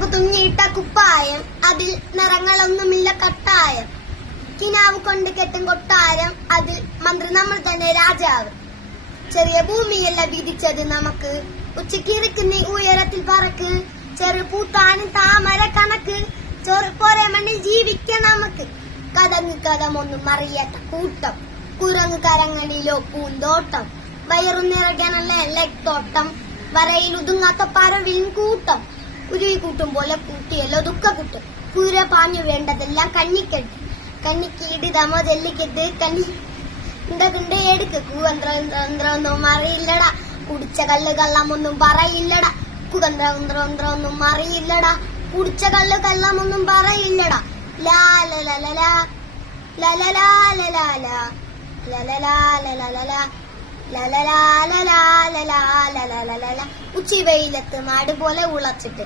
ചിറകു തുന്നിയിട്ട കുപ്പായം, അതിൽ നിറങ്ങളൊന്നുമില്ല കട്ടായം. കിനാവ് കൊണ്ട് കെട്ടും കൊട്ടാരം, അതിൽ മന്ത്രി നമ്മൾ തന്നെ രാജാവ്. ചെറിയ ഭൂമിയല്ല വിധിച്ചത് നമുക്ക്, ഉച്ചക്കിറക്കുന്ന ഉയരത്തിൽ പറക്ക്. ചെറു പൂത്താനും താമര കണക്ക്, ചോറുപോരെ മണ്ണിൽ ജീവിക്കാം നമുക്ക്. കഥങ്ങ് കഥമൊന്നും അറിയാത്ത കൂട്ടം, കുരങ്ങ് കരങ്ങളിലോ പൂന്തോട്ടം. വയറു നിറയ്ക്കാനല്ല ലൈത്തോട്ടം, വരയിൽ ഒതുങ്ങാത്ത പറവിൻ കൂട്ടം. ഉരുവി കൂട്ടും പോലെ കൂട്ടിയല്ലോ ദുഃഖക്കൂട്ടും. കുര പാഞ്ഞു വേണ്ടതെല്ലാം കണ്ണിക്കെട്ട്, കണ്ണിക്കീടിതമോ ജല്ലിക്കെട്ട്. കണ്ണിന്റെ എടുക്ക് കുതന്ത്രൊന്നും അറിയില്ലടാ, കുടിച്ച കള്ള് കള്ളമൊന്നും പറയില്ലടാ. കുതന്ത്രൊന്നും അറിയില്ലടാ, കുടിച്ച കള്ള് കള്ളമൊന്നും പറയില്ലടാ. ലാ ലാ ലാ ലാ ലാ ലാ ലാ ലാ ലാ ലാ ലാ ലാ ലാ ലാ ലാ. ഉച്ചി വെയിലത്ത് നാട് പോലെ ഉളച്ചിട്ട്